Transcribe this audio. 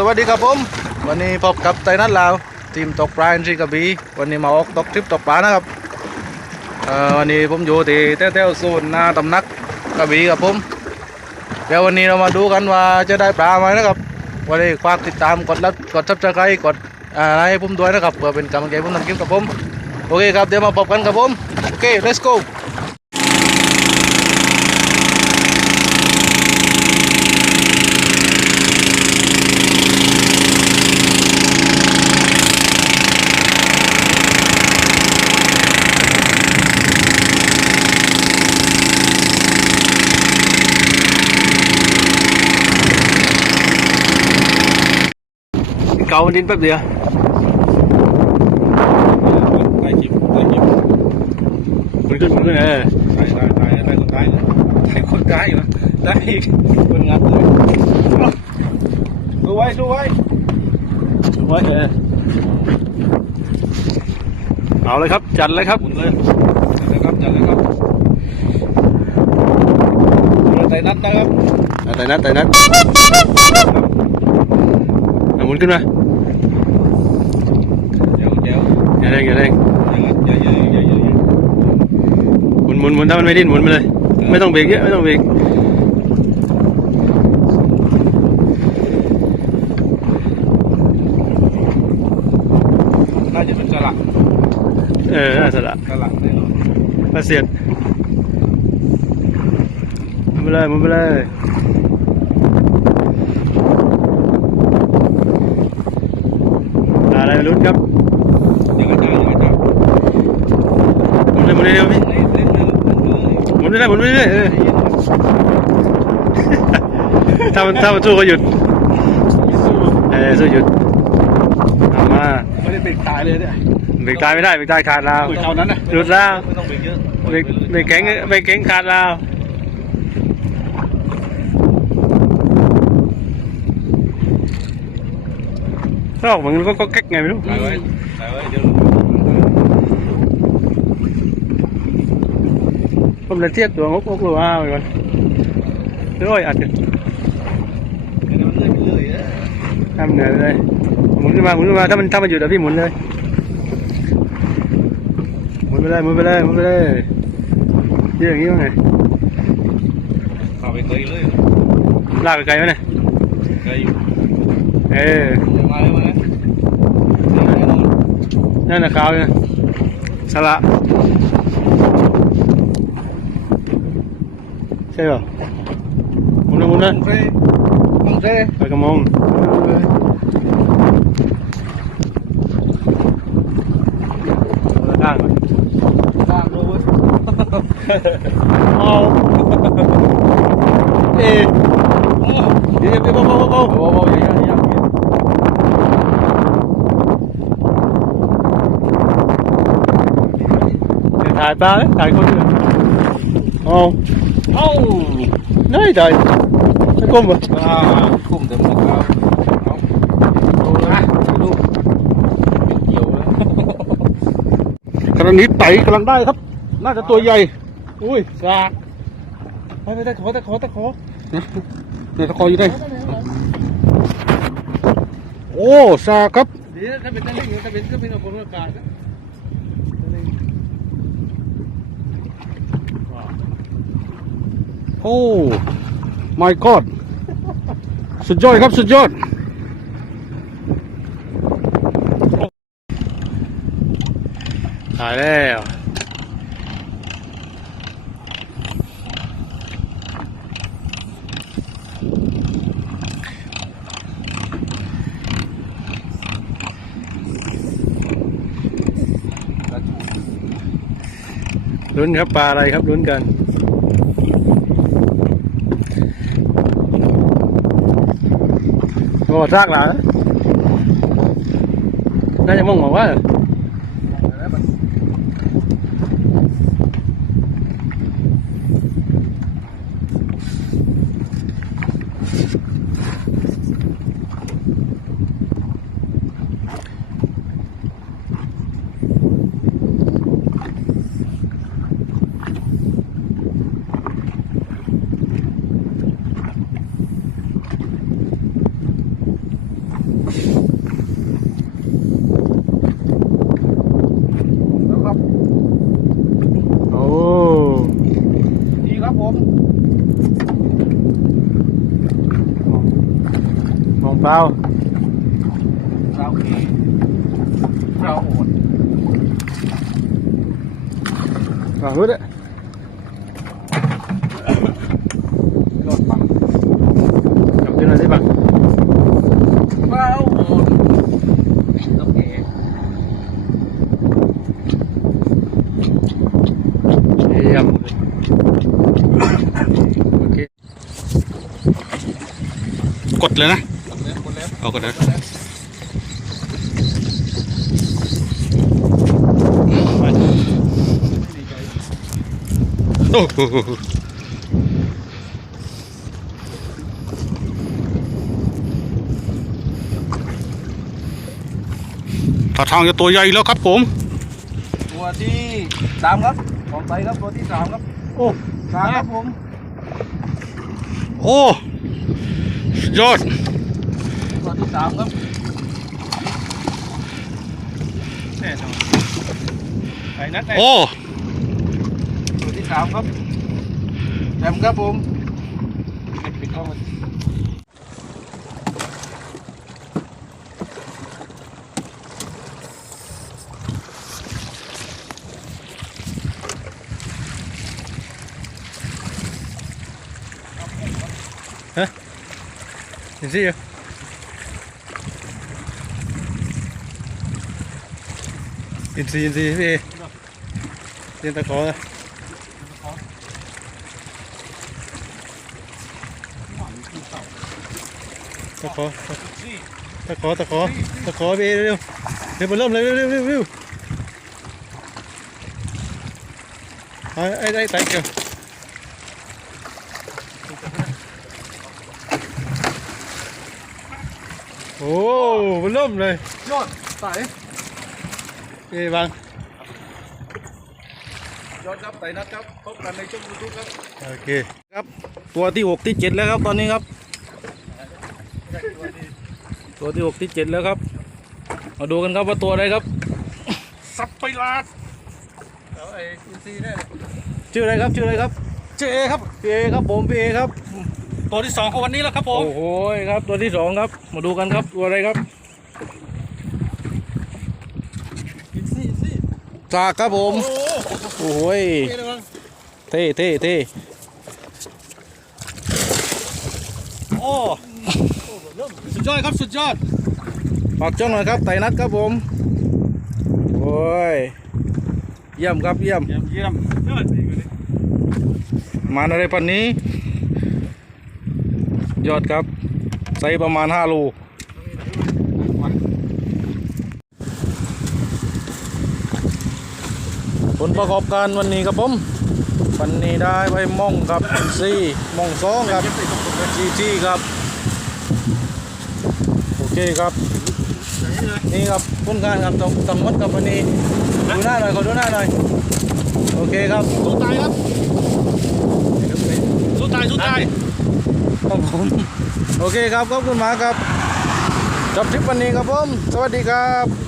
สวัสดีครับผม วันนี้พบกับไตนัทลาวทีมตกปลาอินทรีกระบี่วันนี้มาออกตกทริปตกปลานะครับวันนี้ผมอยู่ที่แถวๆโซนหน้าตำนักกระบี่ครับผมเดี๋ยววันนี้เรามาดูกันว่าจะได้ปลาไหมนะครับวันนี้ฝากติดตามกดแล้วกดซับสไครต์กดอะไรให้ผมด้วยนะครับเพื่อเป็นกำลังใจให้ผมทำคลิปกับผมโอเคครับเดี๋ยวมาพบกันครับผมโอเค let's go เกาดินแป๊บเดียวได้จิบได้จิบมันขึ้นมันขึ้นเออได้ได้ได้ได้คนได้เลยได้คนได้อยู่นะได้อีกคนงัดเลยสู้ไว้สู้ไว้ไว้เออเอาเลยครับ จัดเลยครับหมุนเลยจัดเลยครับจัดเลยครับไต่นัดนะครับเอาแต่นัดแต่นัดเอาหมุนขึ้นมา เดี๋ยวเดี๋ยว อย่าแรงอย่าแรงอย่าอย่าอย่าอย่าอย่าหมุนหมุนหมุนถ้ามันไม่ดิ้นหมุนไปเลย ไม่ต้องเบรกเยอะไม่ต้องเบรกน่าจะเป็นสลักเออน่าสละสลักแน่นอนมาเสียดหมุนไปเลยหมุนไปเลยอะไรไม่รู้ครับ ยังไงจ้ายังไงจ้า หมุนเลยหมุนเลยเร็วพี่ เล่นเล่นเลยเล่ นเลยหมุนไปเลยหมุนไปเลยเออถ้ามันถ้ามันสู้ก็หยุดสู้เออสู้หยุดเอามาไม่ได้เบรกตายเลยเนี่ยเบรกตายไม่ได้เบรกตายขาดแล้วคุยเท่านั้นนะหลุดแล้วไม่ต้องเบรกเยอะเบรกเบรกแข็งเบรกแข็งขาดแล้วรอกมันก็ก็แก๊กไงไม่รู้ ถ่ายไว้ถ่ายไว้เดี๋ยว ผมเลยเทียบตัวงกงกลัวอ้าวไปก่อนเด้วยอาจจะเดี๋ยวมันเลื่อยไปเรื่อยอะทำเหนื่อยเลยหมุนขึ้นมาหมุนขึ้นมาถ้ามันถ้ามันหยุดอะพี่หมุนเลยหมุนไปเลยหมุนไปเลยหมุนไปเลยเยอะอย่างนี้ว่าไงเข้าไปเคยเลยลากไปไกลไหมเนี่ยเคยอยู่เออจะมาแล้วมาแล้วนั่นนะขาวเลยนะสละ ใช่ป่ะหมุนนะหมุนนะมงเซ่มงเซ่ไปกระมองเอาละข้างก่อนตามดูเว้ยเอาเอ๊ะโอ้เดี๋ยวเดี๋ยวเบาเบาเบาโหอย่าอย่าอย่าเดี๋ยวถ่ายปลาไหมถ่ายคนเดียวเอาเอ้าได้ได้ไม่ก้มเหรออ่าคุ้มเต็มหมดแล้วเอาดูนะดูเกี่ยวแล้วขณะนี้ไต่กำลังได้ครับ น่าจะตัวใหญ่ อุ้ยสากไปไปตะขอตะขอตะขอเนี่ยตะขออยู่ไหนโอ้สากครับเดี๋ยวถ้าเป็นตะลิ่งถ้าเป็นก็เป็นคนอากาศนะ อ้ my god สุดยอดครับสุดยอด ถ่ายแล้วลุ้นครับปลาอะไรครับลุ้นกัน โอ้างหลาน่าจะมองบอกว่า เปล่าเราเอเราโอดอะรู้เด้ยอดปังจับขึ้นมาสิบังเราโอดเราเอเยี่ยมโอเคกดเลยนะคนแล้ว เอากดเลยโอ้โหถ้าทางจะตัวใหญ่แล้วครับผม ตัวที่สามครับของไทยครับตัวที่สามครับ โอ้สามครับผม โอ้สุดยอดตัวที่ สามครับแน่นอนไอ้นัดแน่โอ้ตัวที่สามครับแถมครับผมปิดกล้องมันเห็นสิ เห็นสิเห็นสิพี่เอเห็นตะขอนะตะขอตะขอตะขอตะขอพี่เร็วเร็วเริ่มเลยเร็วเร็วเร็วเร็วเอาไอ้ไอ้ไต่เกียวโอ้มาเริ่มเลยยอดใส เอ้บังยอดครับใสนัดครับพบกันในช่องยูทูบครับโอเคครับตัวที่หกที่เจ็ดแล้วครับตอนนี้ครับ ตัวที่หกที่เจ็ดแล้วครับ มาดูกันครับว่าตัวอะไรครับสับไปลาดแล้วไอ้อินซีเนี่ยชื่ออะไรครับชื่ออะไรครับเจเอครับพี่เอครับผมพี่เอครับตัวที่สองของวันนี้แล้วครับผมโอ้โหครับตัวที่สองครับ มาดูกันครับตัวอะไรครับ อินซีอินซี จากครับผม โอ้โหโอ้โหเท่เลยมั้งเท่เท่เท่โอ้สุดยอดครับสุดยอดฝากช่องหน่อยครับไต่นัดครับผม โอ้ย เยี่ยมครับเยี่ยม เยี่ยมเยี่ยมยอดดีกว่านี้มาอะไรปันนี้ ยอดครับไซส์ประมาณ5โลผล ประกอบการวันนี้ครับผม วันนี้ได้ไปม่องครับซี่ม่องสองครับจีจีครับ โอเคครับ นี่ครับผลการครับต้องต้องหมดครับวันนี้ ดูหน้าหน่อยขอดูหน้าหน่อย โอเคครับสู้ตายครับสู้ตายสู้ตายครับผม โอเคครับขอบคุณมากครับจบทริปวันนี้ครับผม สวัสดีครับ